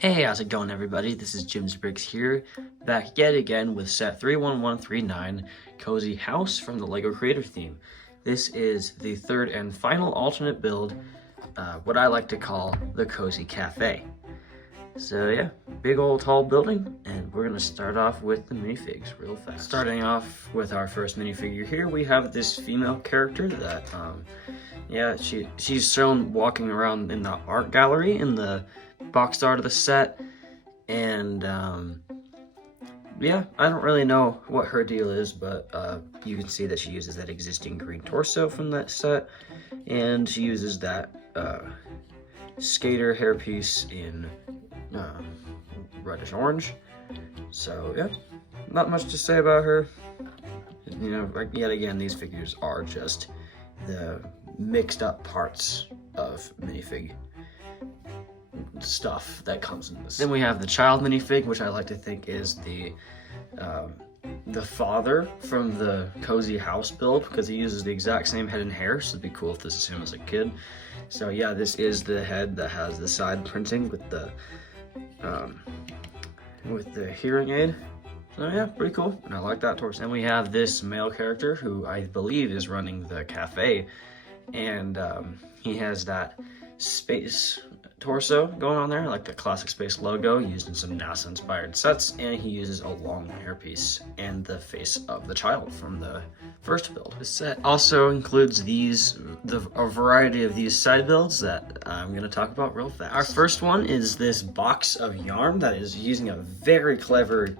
Hey, how's it going, everybody? This is Jim's Bricks here, back yet again with set 31139, Cozy House from the LEGO Creator Theme. This is the third and final alternate build, what I like to call the Cozy Cafe. So yeah, big old tall building, and we're gonna start off with the minifigs real fast. Starting off with our first minifigure here, we have this female character that, yeah, she's shown walking around in the art gallery in the box art of the set, and yeah, I don't really know what her deal is, but you can see that she uses that existing green torso from that set, and she uses that skater hairpiece in reddish orange. So yeah, not much to say about her. You know, yet again, these figures are just the mixed up parts of minifig stuff that comes in this. Then we have the child minifig, which I like to think is the father from the Cozy House build, because he uses the exact same head and hair, so it'd be cool if this is him as a kid. So yeah, this is the head that has the side printing with the hearing aid. So yeah, pretty cool, and I like that torso. And we have this male character who I believe is running the cafe, and he has that space torso going on there, like the classic space logo used in some NASA inspired sets, and he uses a long hairpiece and the face of the child from the first build. The set also includes a variety of these side builds that I'm going to talk about real fast. Our first one is this box of yarn that is using a very clever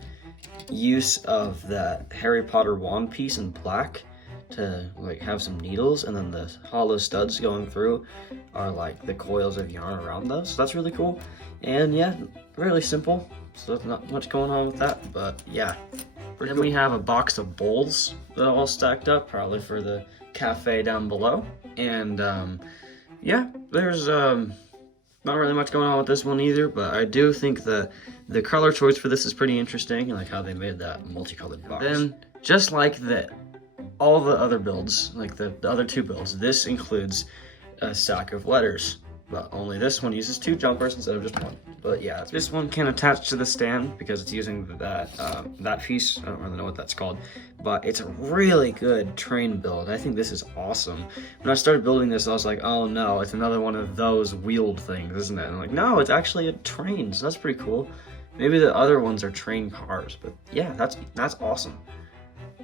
use of that Harry Potter wand piece in black to like have some needles, and then the hollow studs going through are like the coils of yarn around those. So that's really cool. And yeah, really simple. So there's not much going on with that, but yeah. Then we have a box of bowls that are all stacked up, probably for the cafe down below. And yeah, there's not really much going on with this one either, but I do think that the color choice for this is pretty interesting, like how they made that multicolored box. Then, just like all the other builds, like the other two builds, this includes a stack of letters, but only this one uses 2 jumpers instead of just 1. But yeah, this one can attach to the stand because it's using that piece. I don't really know what that's called, but it's a really good train build. I think this is awesome. When I started building this, I was like, oh no, it's another one of those wheeled things, isn't it? And I'm like, no, it's actually a train, so that's pretty cool. Maybe the other ones are train cars, but yeah, that's awesome.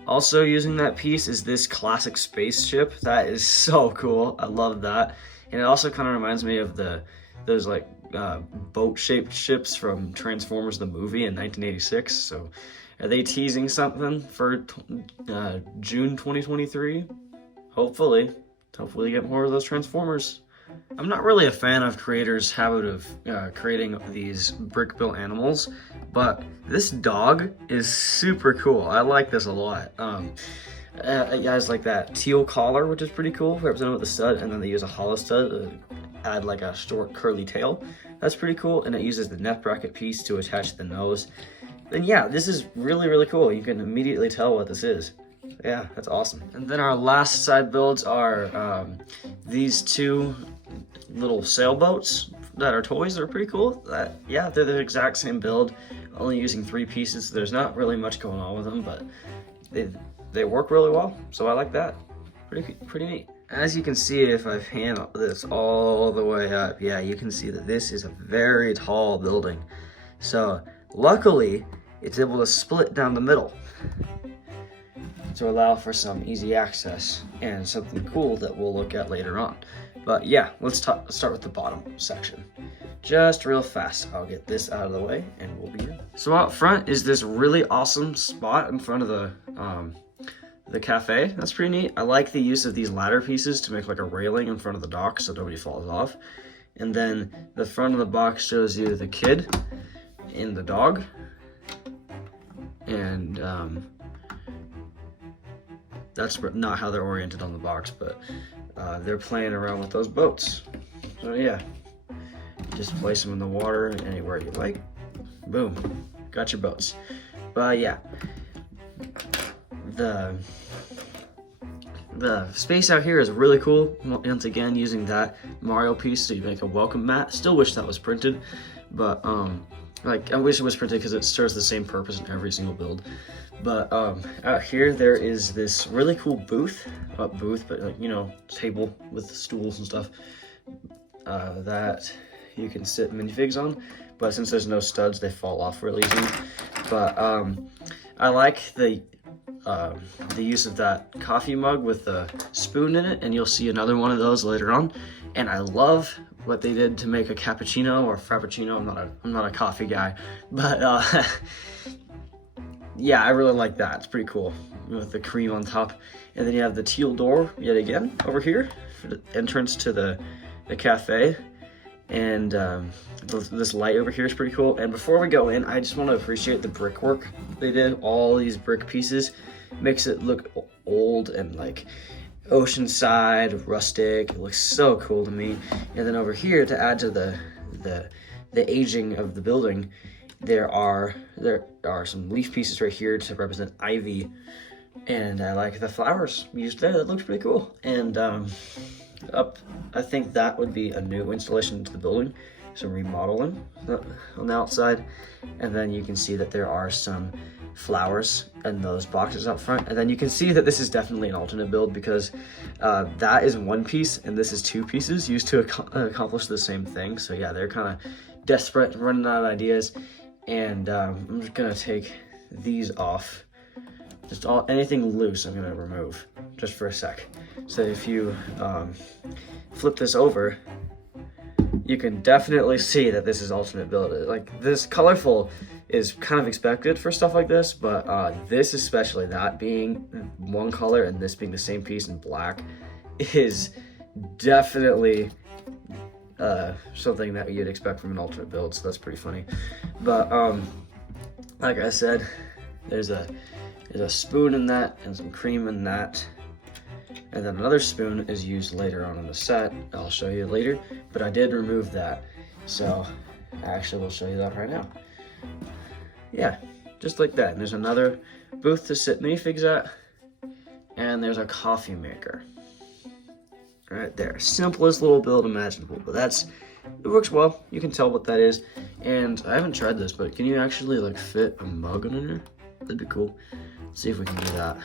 Also using that piece is this classic spaceship. That is so cool. I love that. And it also kind of reminds me of those like boat-shaped ships from Transformers the movie in 1986. So are they teasing something for June 2023? Hopefully get more of those Transformers. I'm not really a fan of creators' habit of creating these brick-built animals, but this dog is super cool. I like this a lot. It has like that teal collar, which is pretty cool, represented with the stud, and then they use a hollow stud to add like a short curly tail. That's pretty cool, and it uses the neck bracket piece to attach to the nose. And yeah, this is really, really cool. You can immediately tell what this is. Yeah, that's awesome. And then our last side builds are these 2 little sailboats that are toys. They're pretty cool. Yeah, they're the exact same build, only using 3 pieces. There's not really much going on with them, but they work really well, so I like that. Pretty neat. As you can see, if I pan this all the way up, yeah, you can see that this is a very tall building. So luckily, it's able to split down the middle to allow for some easy access and something cool that we'll look at later on. But yeah, let's start with the bottom section. Just real fast, I'll get this out of the way and we'll begin. So out front is this really awesome spot in front of the cafe. That's pretty neat. I like the use of these ladder pieces to make like a railing in front of the dock so nobody falls off. And then the front of the box shows you the kid and the dog. And that's not how they're oriented on the box, but they're playing around with those boats. So yeah, just place them in the water anywhere you like. Boom, got your boats. But yeah, the space out here is really cool. Once again, using that Mario piece to make a welcome mat. Still wish that was printed, But like I wish it was printed because it serves the same purpose in every single build. But out here there is this really cool booth, not booth, but like, you know, table with stools and stuff that you can sit minifigs on. But since there's no studs, they fall off real easy. But I like the use of that coffee mug with the spoon in it, and you'll see another one of those later on. And I love what they did to make a cappuccino or frappuccino. I'm not a coffee guy, but yeah, I really like that. It's pretty cool with the cream on top. And then you have the teal door yet again over here for the entrance to the cafe. And this light over here is pretty cool. And before we go in, I just want to appreciate the brickwork they did. All these brick pieces makes it look old and like oceanside, rustic. It looks so cool to me. And then over here, to add to the aging of the building, there are some leaf pieces right here to represent ivy. And I like the flowers used there. That looks pretty cool. And up, I think that would be a new installation into the building, some remodeling on the outside. And then you can see that there are some flowers in those boxes up front. And then you can see that this is definitely an alternate build because that is one piece and this is two pieces used to accomplish the same thing. So yeah, they're kind of desperate and running out of ideas. And I'm just gonna take these off. Just anything loose I'm gonna remove just for a sec. So if you flip this over, you can definitely see that this is alternate build. Like this colorful is kind of expected for stuff like this, but this especially, that being one color and this being the same piece in black, is definitely something that you'd expect from an alternate build, so that's pretty funny. But like I said, there's a spoon in that and some cream in that, and then another spoon is used later on in the set. I'll show you later, but I did remove that, so I actually will show you that right now. Yeah, just like that. And there's another booth to sit minifigs at, and there's a coffee maker right there. Simplest little build imaginable, but it works well. You can tell what that is. And I haven't tried this, but can you actually like fit a mug in there? That'd be cool. Let's see if we can do that.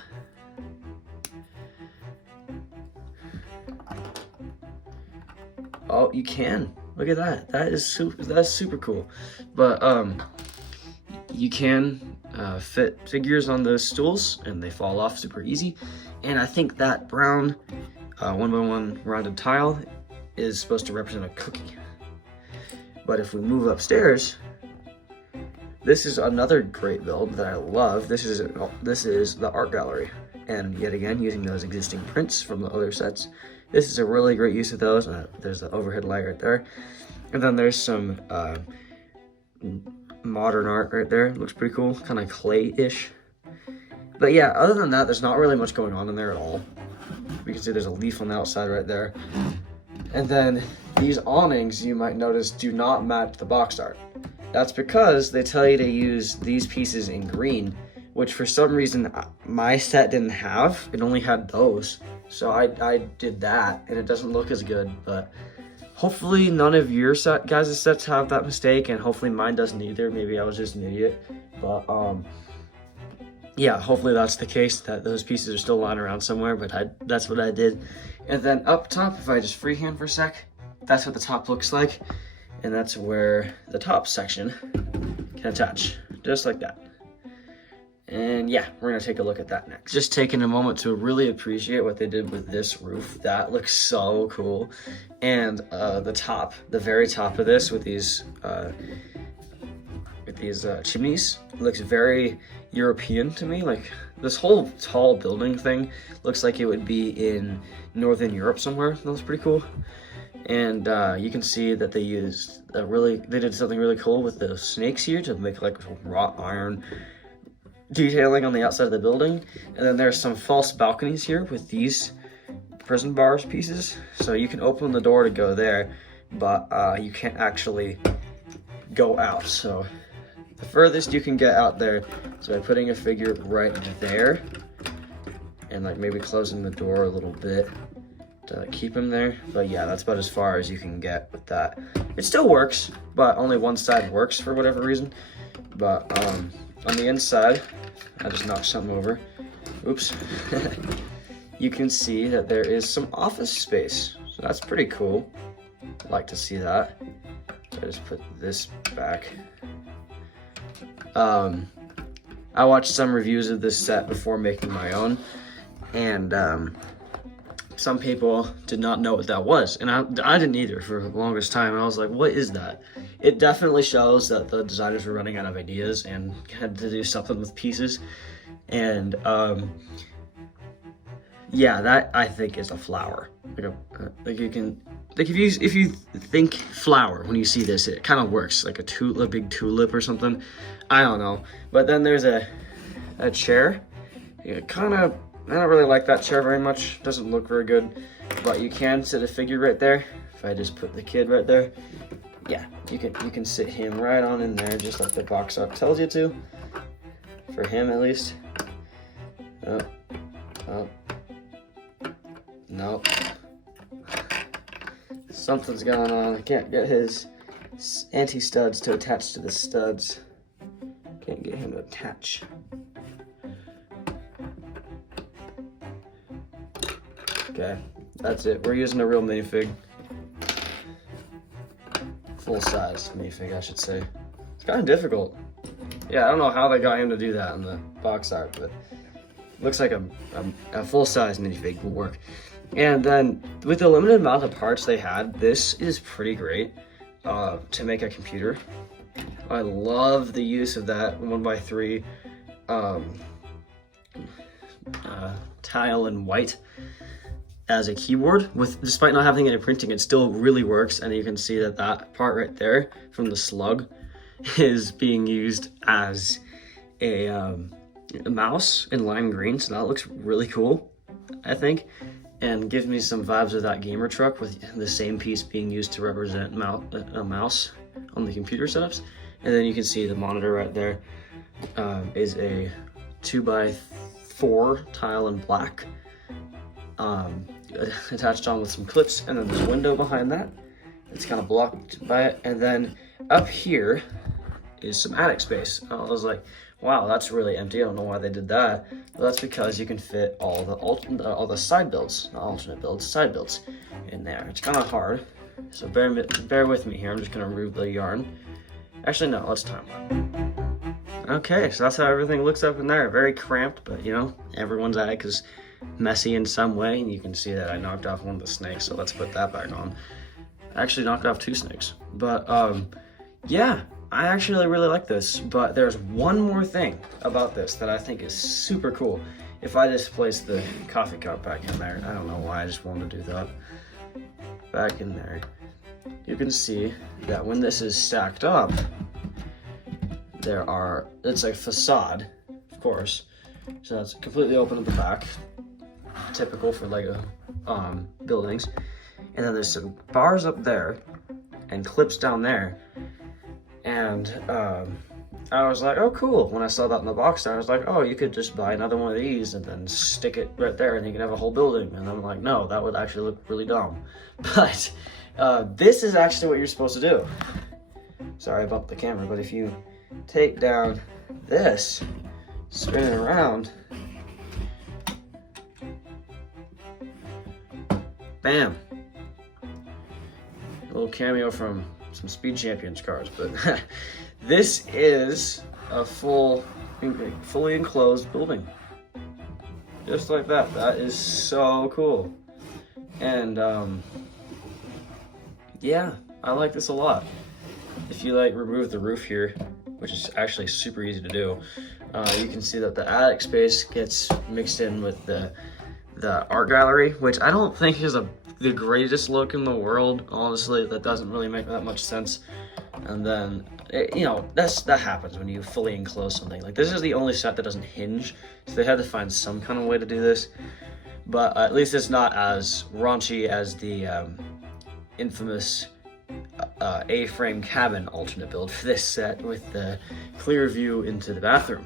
Oh, you can. Look at that. That's super cool. But you can fit figures on those stools and they fall off super easy. And I think that brown 1x1 rounded tile is supposed to represent a cookie. But if we move upstairs, this is another great build that I love. This is the art gallery, and yet again using those existing prints from the other sets. This is a really great use of those. There's the overhead light right there, and then there's some modern art right there. It looks pretty cool, kind of clay-ish. But yeah, other than that, there's not really much going on in there at all. You can see there's a leaf on the outside right there. And then these awnings, you might notice, do not match the box art. That's because they tell you to use these pieces in green, which for some reason my set didn't have. It only had those. So I did that, and it doesn't look as good, but hopefully none of your guys' sets have that mistake, and hopefully mine doesn't either. Maybe I was just an idiot, but yeah, hopefully that's the case, that those pieces are still lying around somewhere, but that's what I did. And then up top, if I just freehand for a sec, that's what the top looks like. And that's where the top section can attach, just like that. And yeah, we're gonna take a look at that next. Just taking a moment to really appreciate what they did with this roof. That looks so cool. And the very top of this with these chimneys looks very European to me. Like this whole tall building thing looks like it would be in Northern Europe somewhere. That was pretty cool. And you can see that they did something really cool with the snakes here to make like wrought iron detailing on the outside of the building. And then there's some false balconies here with these prison bars pieces. So you can open the door to go there, but you can't actually go out. So the furthest you can get out there is by putting a figure right there and like maybe closing the door a little bit to keep him there. But yeah, that's about as far as you can get with that. It still works, but only one side works for whatever reason. But on the inside, I just knocked something over. Oops. You can see that there is some office space. So that's pretty cool. I'd like to see that. So I just put this back. I watched some reviews of this set before making my own, and some people did not know what that was, and I didn't either for the longest time, and I was like, what is that? It definitely shows that the designers were running out of ideas and had to do something with pieces, and yeah, that I think is a flower. Like if you think flower when you see this, it kind of works like a big tulip or something. I don't know. But then there's a chair. I don't really like that chair very much. Doesn't look very good. But you can sit a figure right there. If I just put the kid right there, yeah, you can sit him right on in there, just like the box art tells you to. For him at least. Nope. Something's going on. I can't get his anti-studs to attach to the studs. Can't get him to attach. Okay, that's it. We're using a real minifig. Full-size minifig, I should say. It's kind of difficult. Yeah, I don't know how they got him to do that in the box art, but looks like a full-size minifig will work. And then with the limited amount of parts they had, this is pretty great to make a computer. I love the use of that 1x3 tile and white as a keyboard. Despite not having any printing, it still really works, and you can see that that part right there from the slug is being used as a mouse in lime green, so that looks really cool, I think, and gives me some vibes of that gamer truck with the same piece being used to represent a mouse on the computer setups. And then you can see the monitor right there is a 2x4 tile in black, attached on with some clips, and then there's a window behind that. It's kind of blocked by it, and then up here is some attic space. I was like, wow, that's really empty. I don't know why they did that. But that's because you can fit all the side builds, not alternate builds, side builds in there. It's kind of hard, so bear with me here. I'm just gonna remove the yarn. Actually, no, let's time lapse. Okay, so that's how everything looks up in there. Very cramped, but you know, everyone's attic is messy in some way, and you can see that I knocked off one of the snakes, so let's put that back on. I actually knocked off 2 snakes, but yeah, I actually really like this, but there's one more thing about this that I think is super cool. If I just place the coffee cup back in there, I don't know why, I just wanted to do that. Back in there, you can see that when this is stacked up, it's a facade, of course, so that's completely open at the back, typical for Lego buildings. And then there's some bars up there and clips down there. And I was like, oh, cool. When I saw that in the box, I was like, oh, you could just buy another one of these and then stick it right there and you can have a whole building. And I'm like, no, that would actually look really dumb. But this is actually what you're supposed to do. Sorry about the camera, but if you take down this, spin it around, bam. A little cameo from some Speed Champions cars, but this is a fully enclosed building. Just like that. That is so cool. And yeah, I like this a lot. If you remove the roof here, which is actually super easy to do, you can see that the attic space gets mixed in with the art gallery, which I don't think is the greatest look in the world. Honestly, that doesn't really make that much sense. And then, that happens when you fully enclose something. Like, this is the only set that doesn't hinge, so they had to find some kind of way to do this. But at least it's not as raunchy as the infamous A-frame cabin alternate build for this set with the clear view into the bathroom.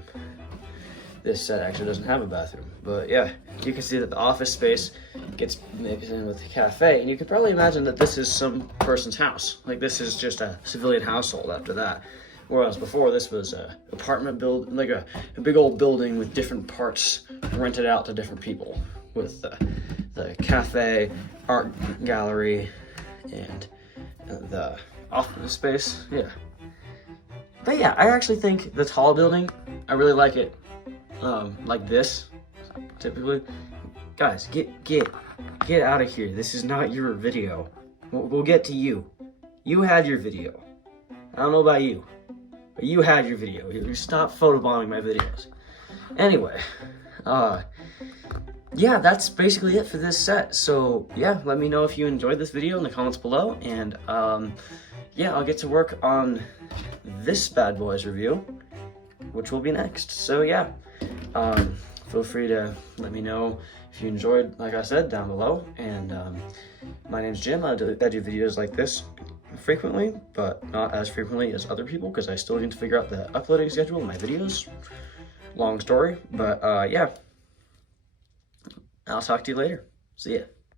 This set actually doesn't have a bathroom, but yeah, you can see that the office space gets mixed in with the cafe, and you could probably imagine that this is some person's house. Like this is just a civilian household after that. Whereas before this was a apartment build, like a big old building with different parts rented out to different people, with the cafe, art gallery, and the office space. Yeah. But yeah, I actually think the tall building, I really like it. Like this, typically. Guys, get out of here. This is not your video. We'll get to you. You had your video. I don't know about you, but you had your video. You stop photobombing my videos. Anyway, yeah, that's basically it for this set. So yeah, let me know if you enjoyed this video in the comments below, and yeah, I'll get to work on this bad boy's review, which will be next. So yeah, feel free to let me know if you enjoyed, like I said, down below. And my name's Jim. I do videos like this frequently, but not as frequently as other people, because I still need to figure out the uploading schedule of my videos. Long story, but yeah, I'll talk to you later. See ya.